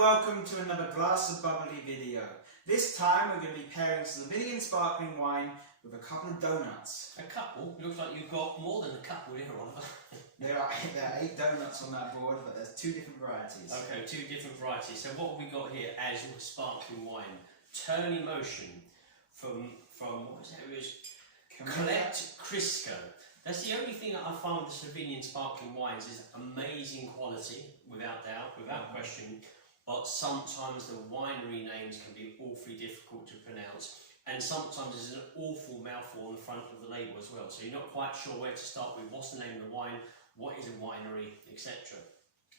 welcome to another glass of bubbly video. This time we're going to be pairing Slovenian sparkling wine with a couple of donuts. A couple? Looks like you've got more than a couple here, Oliver. There are 8 donuts on that board, but there's 2 different varieties. Okay, 2 different varieties. So what have we got here as sparkling wine? Turn Emotion from what was that? It was Klet Krško. That's the only thing that I found with Slovenian sparkling wines is amazing quality, without doubt, without question. But sometimes the winery names can be awfully difficult to pronounce, and sometimes there's an awful mouthful on the front of the label as well. So you're not quite sure where to start with. What's the name of the wine? What is a winery, etc.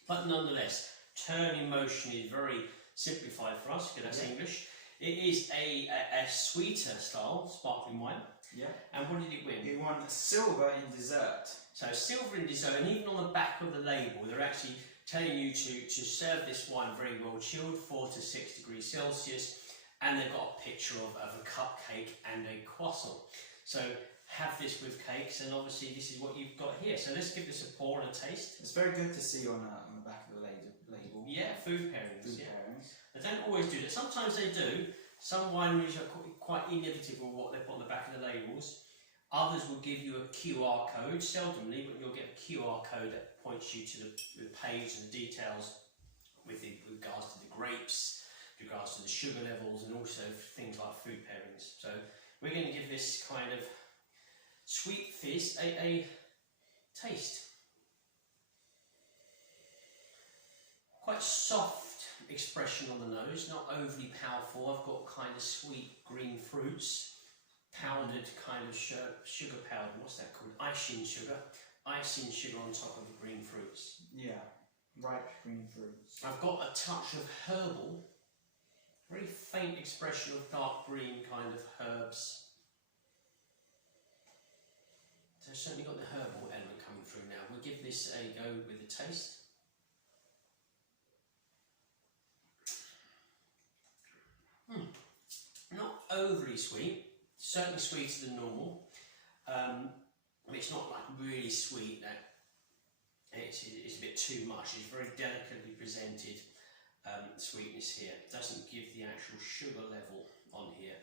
But nonetheless, Turn Emotion is very simplified for us because that's English. It is a sweeter style sparkling wine. Yeah. And what did it win? It won silver in dessert. So silver in dessert, and even on the back of the label, they're actually telling you to serve this wine very well chilled, 4 to 6 degrees Celsius, and they've got a picture of a cupcake and a croissant. So have this with cakes, and obviously this is what you've got here. So let's give this a pour and a taste. It's very good to see on the back of the label. Yeah, food pairings. Food pairings. They don't always do that. Sometimes they do. Some wineries are quite innovative with what they put on the back of the labels. Others will give you a QR code, seldomly, but you'll get a QR code that points you to the page and the details with regards to the grapes, with regards to the sugar levels, and also things like food pairings. So we're going to give this kind of sweet fizz a taste. Quite soft expression on the nose, not overly powerful. I've got kind of sweet green fruits, powdered kind of sugar powder. What's that called? Icing sugar on top of the green fruits. Yeah, ripe green fruits. I've got a touch of herbal, very faint expression of dark green kind of herbs. So certainly got the herbal element coming through now. We'll give this a go with a taste. Not overly sweet, certainly sweeter than normal. It's not like really sweet that it's a bit too much. It's very delicately presented sweetness here. It doesn't give the actual sugar level on here,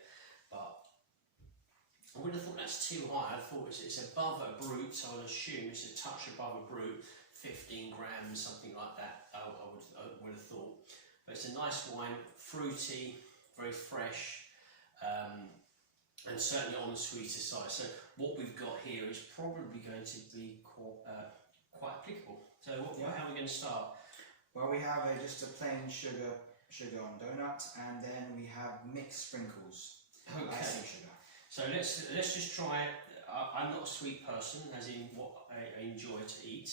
but I would have thought that's too high. I thought it's above a brut, so I'll assume it's a touch above a brut, 15 grams, something like that. I would have thought. But it's a nice wine, fruity, very fresh, and certainly on the sweeter side. So what we've got here is probably going to be quite applicable. So how are we going to start? Well, we have just a plain sugar on donut, and then we have mixed sprinkles. Okay. Icing sugar. So let's just try it. I'm not a sweet person, as in what I enjoy to eat.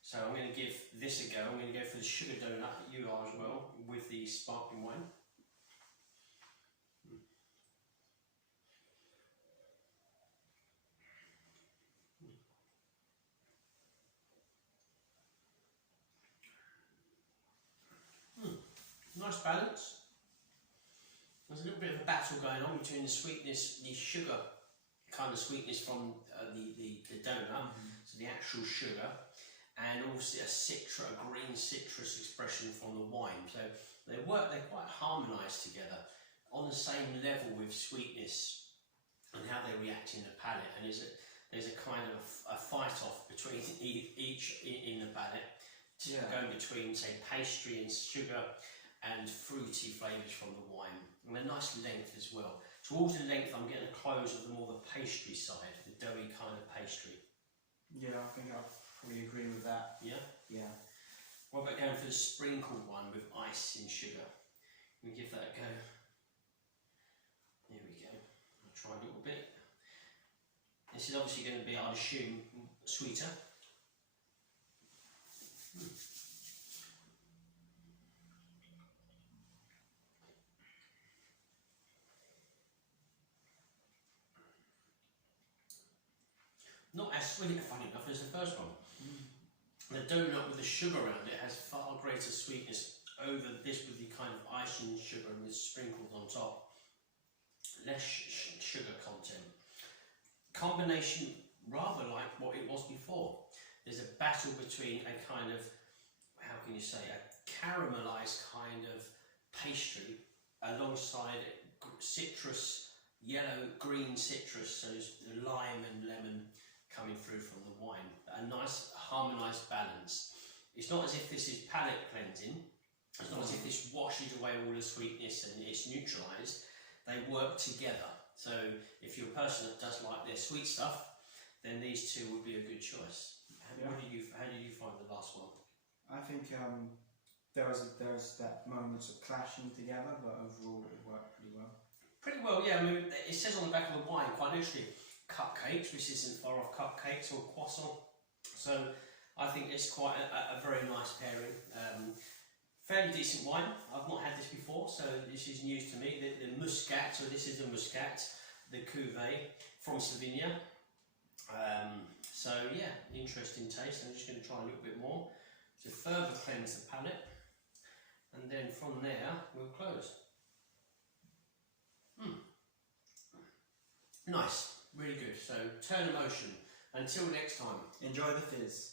So I'm going to give this a go. I'm going to go for the sugar donut. You are as well, with the sparkling wine. Nice balance. There's a little bit of a battle going on between the sweetness, the sugar kind of sweetness from the donut, so the actual sugar, and also a green citrus expression from the wine. So they're quite harmonised together on the same level with sweetness and how they react in the palate. And there's a kind of a fight off between each in the palate, going between, say, pastry and sugar and fruity flavours from the wine, and a nice length as well. Towards the length, I'm getting a close of the more the pastry side, the doughy kind of pastry. Yeah, I think I'll probably agree with that. Yeah? Yeah. What about going for the sprinkled one with ice and sugar? We give that a go. There we go. I'll try a little bit. This is obviously going to be, I'd assume, sweeter. Not as sweet, funny enough, as the first one. The donut with the sugar around it has far greater sweetness over this with the kind of icing sugar and the sprinkles on top. Less sugar content. Combination rather like what it was before. There's a battle between a kind of, how can you say, caramelised kind of pastry alongside citrus, yellow, green citrus, so there's the lime and lemon coming through from the wine. A nice harmonised balance. It's not as if this is palate cleansing. It's not as if this washes away all the sweetness and it's neutralised. They work together. So if you're a person that does like their sweet stuff, then these two would be a good choice. How did you find the last one? I think there was that moment of clashing together, but overall it worked pretty well. Pretty well, yeah. I mean, it says on the back of the wine, quite literally, cupcakes, which isn't far off cupcakes or croissant. So I think it's quite a very nice pairing. Fairly decent wine. I've not had this before, so this is news to me. The Muscat, so this is the Muscat, the Cuvée from Slovenia. So yeah, interesting taste. I'm just going to try a little bit more to further cleanse the palate, and then from there we'll close. Nice, really good. So turn emotion. Until next time. Enjoy the fizz.